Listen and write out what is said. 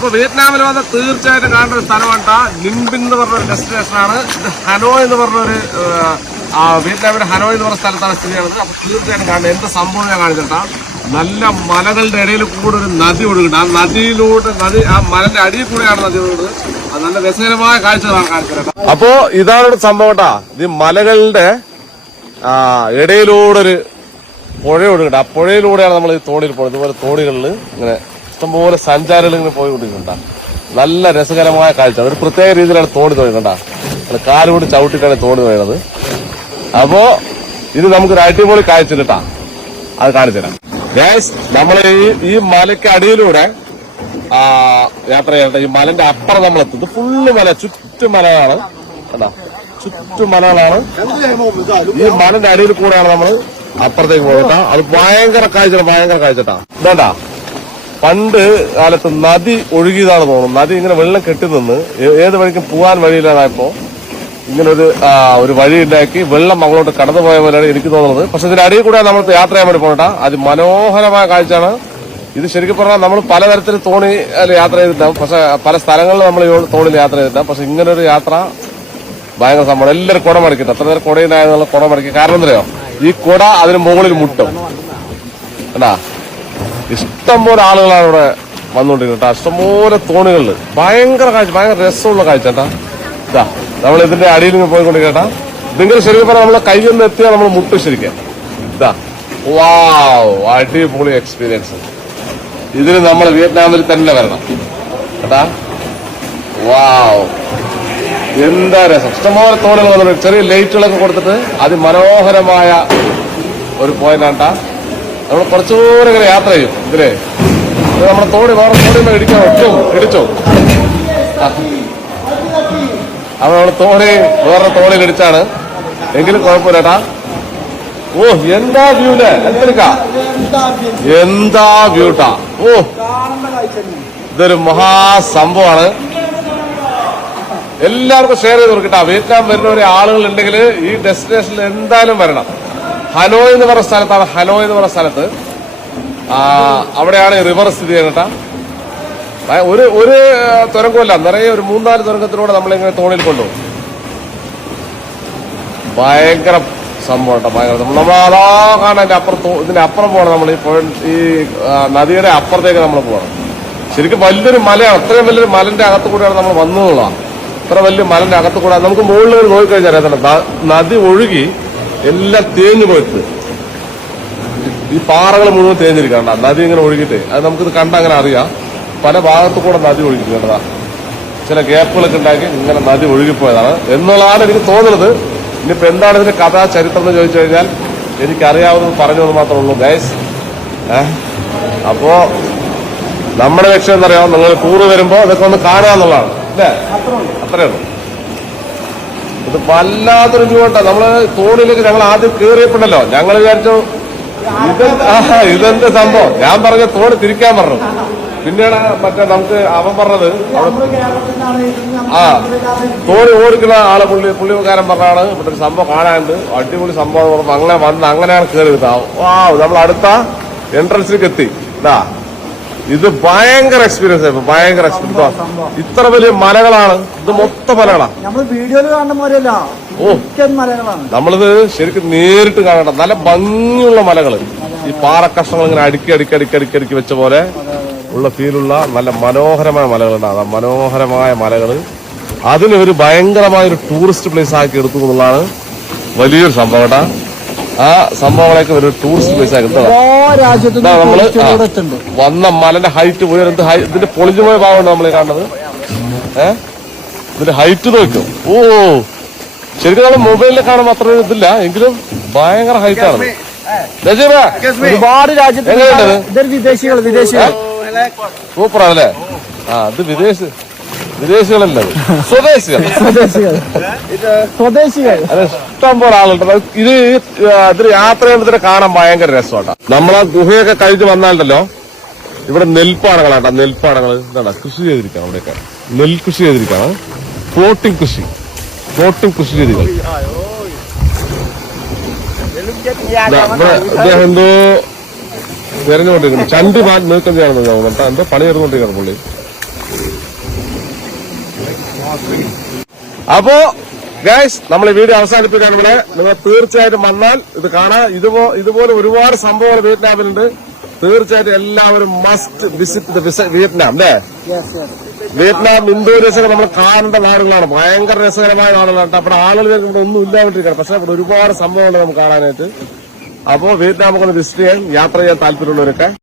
അപ്പൊ വിയറ്റ്നാമിൽ വന്ന തീർച്ചയായിട്ടും കാണേണ്ട ഒരു സ്ഥലമാണ് നിംബിൻ എന്ന് പറഞ്ഞ ഒരു ഡെസ്റ്റിനേഷൻ ആണ് ഇത് ഹനോയ് എന്ന് പറഞ്ഞൊരു വിയറ്റ്നാമിന്റെ ഹനോയ് എന്ന് പറഞ്ഞ സ്ഥലത്താണ് സ്ഥിതി ചെയ്യുന്നത്. അപ്പൊ തീർച്ചയായിട്ടും കാണുന്നത് എന്ത് സംഭവം ഞാൻ കാണിച്ചിട്ടാ നല്ല മലകളുടെ ഇടയിൽ കൂടെ ഒരു നദി ഒഴുകുന്നുണ്ട് ആ നദിയിലൂടെ നദി ആ മലന്റെ അടിയിൽ കൂടെയാണ് നദി ഒഴുകുന്നത് അത് നല്ല രസകരമായ കാഴ്ചകളാണ് കാണിച്ചത് അപ്പോ ഇതാണ് ഒരു സംഭവം കേട്ടാ ഇത് മലകളുടെ ഇടയിലൂടെ ഒരു പുഴ ഒഴുകുന്നുണ്ട്. ആ പുഴയിലൂടെയാണ് നമ്മൾ ഈ തോണിയിൽ പോകുന്നത്. ഇതുപോലെ തോണികളിൽ ഇങ്ങനെ ഇഷ്ടംപോലെ സഞ്ചാരികൾ ഇങ്ങനെ പോയിക്കൊണ്ടിരിക്കുന്നുണ്ട. നല്ല രസകരമായ കാഴ്ച. ഒരു പ്രത്യേക രീതിയിലാണ് തോണി തോന്നുന്നുണ്ട കാലുകൊണ്ട് ചവിട്ടിട്ടാണ് തോണി തോന്നുന്നത് അപ്പോ ഇത് നമുക്കൊരു അടിപൊളി കാഴ്ച കിട്ടാ അത് കാണിച്ചു തരാം. ഗൈസ് നമ്മൾ ഈ ഈ മലയ്ക്ക് അടിയിലൂടെ യാത്ര ചെയ്യട്ടെ. ഈ മലന്റെ അപ്പുറം നമ്മൾ എത്തുന്നത് ഫുള്ള് മല ചുറ്റും മലകളാണ്. കണ്ടാ? ചുറ്റും മലകളാണ്. ഈ മലന്റെ അടിയിൽ കൂടെയാണ് നമ്മൾ അപ്പുറത്തേക്ക് പോകട്ടാ അത് ഭയങ്കര കാഴ്ച ഭയങ്കര കാഴ്ചട്ടാ ഇതാണ്ടാ പണ്ട് കാലത്ത് നദി ഒഴുകിയതാണ് തോന്നുന്നു. നദി ഇങ്ങനെ വെള്ളം കെട്ടി നിന്ന് ഏത് വഴിക്കും പോകാൻ വഴിയില്ലാതായപ്പോ ഇങ്ങനെ ഒരു വഴി ഉണ്ടാക്കി വെള്ളം അങ്ങോട്ട് കടന്നു പോയ പോലെയാണ് എനിക്ക് തോന്നുന്നത്. പക്ഷെ ഇതിന്റെ അടിയിൽ കൂടെ നമ്മൾ യാത്ര ചെയ്യാൻ വേണ്ടി പോകട്ടാ അത് മനോഹരമായ കാഴ്ചയാണ്. ഇത് ശരിക്കും പറഞ്ഞാൽ നമ്മൾ പലതരത്തിൽ തോണി അല്ല യാത്ര ചെയ്തിട്ടാവും പക്ഷെ പല സ്ഥലങ്ങളിൽ നമ്മൾ തോണിയിൽ യാത്ര ചെയ്തിട്ടാവും പക്ഷെ ഇങ്ങനൊരു യാത്ര ഭയങ്കര സംഭവം എല്ലാവരും കുട മടക്കിട്ട് അത്ര നേരം കുടയിലായ കുട മടക്കി കാരണം എന്തറിയോ ഈ കുട അതിന് മുകളിൽ മുട്ടും. എന്നാ ഇഷ്ടംപോലെ ആളുകളാണ് ഇവിടെ വന്നുകൊണ്ടിരിക്കുന്നത് കേട്ടോ. ഇഷ്ടംപോലെ തോണികളിൽ ഭയങ്കര കാഴ്ച ഭയങ്കര രസമുള്ള കാഴ്ച കേട്ടാ. ഇതാ നമ്മൾ ഇതിന്റെ അടിയിൽ നിന്ന് പോയിക്കൊണ്ടിരിക്കുക കേട്ടാ. നിങ്ങൾ ശരിക്കും പറഞ്ഞാൽ നമ്മളെ കയ്യിൽ നിന്ന് എത്തിയാൽ നമ്മൾ മുട്ടു ശരിക്കും. ഇതാ വാവ് അടിപൊളി എക്സ്പീരിയൻസ് ഇതിന് നമ്മൾ വിയറ്റ്നാമിൽ തന്നെ വരണം. കേട്ടാ വാവ്. എന്താ രസം. ഇഷ്ടംപോലെ തോണികൾ വന്നിട്ട് ചെറിയ ലൈറ്റുകളൊക്കെ കൊടുത്തിട്ട് അതിമനോഹരമായ ഒരു പോയിന്റാണ്ടാ നമ്മൾ കുറച്ചുകൂടെ ഇങ്ങനെ യാത്ര ചെയ്യും ഇതിലേ. ഇത് നമ്മുടെ തോടി വേറെ തോടി ഇടിക്കാൻ ഒട്ടും ഇടിച്ചോ? അത് നമ്മൾ തോണി വേറെ തോടി ഇടിച്ചാണ്. എങ്കിലും കുഴപ്പമില്ലട്ടാ ഓ എന്താ വ്യൂൽ എന്തെടുക്ക എന്താ വ്യൂട്ടാ ഓ. ഇതൊരു മഹാസംഭവമാണ്. എല്ലാവർക്കും ഷെയർ ചെയ്ത് കൊടുക്കട്ടാ വിയറ്റ്നാം വരുന്നവരെ ആളുകൾ ഉണ്ടെങ്കിൽ ഈ ഡെസ്റ്റിനേഷനിൽ എന്തായാലും വരണം. ഹനോയ് എന്ന് പറഞ്ഞ സ്ഥലത്താണ് ഹലോ എന്ന് പറഞ്ഞ സ്ഥലത്ത്. അവിടെയാണ് റിവർ സ്ഥിതി ചെയ്യുന്നട്ടാ ഒരു ഒരു തുരങ്കമല്ല നിറയെ ഒരു മൂന്നാൽ തുരങ്കത്തിലൂടെ നമ്മളിങ്ങനെ തോണിൽ കൊണ്ടുപോകും ഭയങ്കര സംഭവം ഭയങ്കര നമ്മൾ അതാ കാണാൻ അപ്പുറത്ത് ഇതിന്റെ അപ്പുറം പോകണം നമ്മൾ ഈ ഈ നദിയുടെ അപ്പുറത്തേക്ക് നമ്മൾ പോകണം ശരിക്കും വലിയൊരു മലയാണ് അത്രയും വലിയൊരു മലന്റെ അകത്ത് കൂടെയാണ് നമ്മൾ വന്നതുള്ളതാണ് ഇത്ര വലിയ മലന്റെ അകത്ത് കൂടെ നമുക്ക് മുകളിൽ നോക്കിക്കഴിഞ്ഞാൽ നദി ഒഴുകി എല്ലാം തേഞ്ഞു പോയിട്ട്. ഈ പാറകൾ മുഴുവൻ തേഞ്ഞിരിക്കണ്ട നദി ഇങ്ങനെ ഒഴുകിയിട്ട്. അത് നമുക്കിത് കണ്ട അങ്ങനെ അറിയാം. പല ഭാഗത്തു കൂടെ നദി ഒഴുകി കേട്ടതാ ചില ഗ്യാപ്പുകളൊക്കെ ഉണ്ടാക്കി ഇങ്ങനെ നദി ഒഴുകിപ്പോയതാണ്. എന്നുള്ളതാണ് എനിക്ക് തോന്നുന്നത്. ഇനിയിപ്പോ എന്താണ് ഇതിന്റെ കഥാ ചരിത്രം എന്ന് ചോദിച്ചു കഴിഞ്ഞാൽ എനിക്കറിയാവുന്നത് പറഞ്ഞത് മാത്രമേ ഉള്ളൂ ഗൈസ് അപ്പോ നമ്മുടെ ലക്ഷ്യം എന്താ പറയാ നിങ്ങൾ ടൂറ് വരുമ്പോ ഇതൊക്കെ ഒന്ന് കാണുക എന്നുള്ളതാണ്. അല്ലേ? അത്രേ ഉള്ളൂ. ഇത് വല്ലാത്തൊരു ഉണ്ടാ നമ്മൾ തോണിയിലേക്ക് ഞങ്ങൾ ആദ്യം കേറിയപ്പോണ്ടല്ലോ ഞങ്ങൾ വിചാരിച്ചു ഇത് ഇതെന്ത് സംഭവം? ഞാൻ പറഞ്ഞ തോണി തിരിക്കാൻ പറഞ്ഞു. പിന്നീട് മറ്റേ നമുക്ക് അവൻ പറഞ്ഞത് ആ തോണി ഓടിക്കുന്ന ആളെ പുള്ളി പുള്ളിക്കാരൻ പറഞ്ഞാണ് ഇവിടെ ഒരു സംഭവം കാണാനുണ്ട്. അടിപൊളി സംഭവം അങ്ങനെ വന്ന് അങ്ങനെയാണ് കയറി ആ നമ്മൾ അടുത്ത എൻട്രൻസിലേക്ക് എത്തി. ഇതാ ഇത് ഭയങ്കര എക്സ്പീരിയൻസ് ആയിരുന്നു ഭയങ്കര എക്സ്പീരിയൻസ് ഇത്ര വലിയ മലകളാണ് ഇത് മൊത്തം മലകളാണ് നമ്മൾ വീഡിയോയിൽ കാണുന്ന ഓ. മലകളാണ്. നമ്മളിത് ശരിക്കും നേരിട്ട് കാണണ്ട നല്ല ഭംഗിയുള്ള മലകൾ ഈ പാറക്കഷ്ണങ്ങൾ ഇങ്ങനെ അടുക്കി അടുക്കി അടുക്കി അടുക്കി അടുക്കി വെച്ച പോലെ ഉള്ള ഫീലുള്ള നല്ല മനോഹരമായ മലകളുണ്ടാകും മനോഹരമായ മലകൾ അതിനൊരു ഭയങ്കരമായ ഒരു ടൂറിസ്റ്റ് പ്ലേസ് ആക്കി എടുത്തു എന്നുള്ളതാണ് വലിയൊരു സംഭവം കേട്ടാ. ആ സംഭവങ്ങളൊക്കെ ഒരു ടൂറിസ്റ്റ് പ്ലേസ് ആക്കി ഓ രാജ്യത്തും ഇതാ നമ്മൾ വന്ന മലന്റെ ഹൈറ്റ് ഹൈ ഇതിന്റെ പൊളിഞ്ഞു പോയ ഭാഗമാണ് നമ്മൾ കാണുന്നത്. ഏ? ഇതിന്റെ ഹൈറ്റ് നോക്കും. ഓ. ശരിക്കും നമ്മൾ മൊബൈലിൽ കാണുമ്പോൾ അത്ര ഇതില്ല. എങ്കിലും ഭയങ്കര ഹൈറ്റ് ആണ്. ഒരുപാട് രാജ്യത്ത്? വിദേശികൾ വിദേശികൾ സൂപ്പർ ആണല്ലേ ആ ഇത് വിദേശ വിദേശികളല്ല. സ്വദേശികൾ. സ്വദേശികൾ. അത് ഇഷ്ടം പോലെ ആളുണ്ട് ഇത് ആ, ഇതിൽ യാത്ര ചെയ്യുമ്പോൾ കാണാൻ ഭയങ്കര രസമാട്ടാ. നമ്മളാ ഗുഹയൊക്കെ കഴിഞ്ഞ് വന്നാലുണ്ടല്ലോ ഇവിടെ നെൽപ്പാടങ്ങളാട്ടാ. നെൽപ്പാടങ്ങൾ എന്താണ് കൃഷി ചെയ്തിരിക്കണം അവിടെയൊക്കെ. നെൽകൃഷി ചെയ്തിരിക്കാണ്. ഫ്ലോട്ടിംഗ് കൃഷി. ഫ്ലോട്ടിംഗ് കൃഷി രീതികൾ അദ്ദേഹം എന്തോ തെരഞ്ഞുകൊണ്ടിരിക്കുന്നു. ചണ്ടി മാൻ നീക്കം ചെയ്യണമെന്ന് എന്തോ പണി ചെയ്തുകൊണ്ടിരിക്കണം പുള്ളി. അപ്പോ ഗൈസ് നമ്മൾ ഈ വീഡിയോ അവസാനിപ്പിക്കാൻ ഇവിടെ നിങ്ങൾ തീർച്ചയായിട്ടും വന്നാൽ ഇത് കാണാൻ ഇതുപോ ഇതുപോലെ ഒരുപാട് സംഭവങ്ങൾ വിയറ്റ്നാമിലുണ്ട് തീർച്ചയായിട്ടും എല്ലാവരും മസ്റ്റ് വിസിറ്റ് വിയറ്റ്നാം അല്ലേ? വിയറ്റ്നാം ഇന്തോനേഷ്യ നമ്മൾ കാണേണ്ട നാടുകളാണ്. ഭയങ്കര രസകരമായ നാടുകളാണ്. അവിടെ ആളുകൾ ഇവിടെ ഒന്നും ഇല്ലാണ്ടിരിക്കണം പക്ഷെ അവിടെ ഒരുപാട് സംഭവങ്ങൾ നമുക്ക് കാണാനായിട്ട്. അപ്പോ വിയറ്റ്നാമൊക്കെ ഒന്ന് വിസിറ്റ് ചെയ്യാൻ യാത്ര ചെയ്യാൻ താല്പര്യമുള്ളവരൊക്കെ.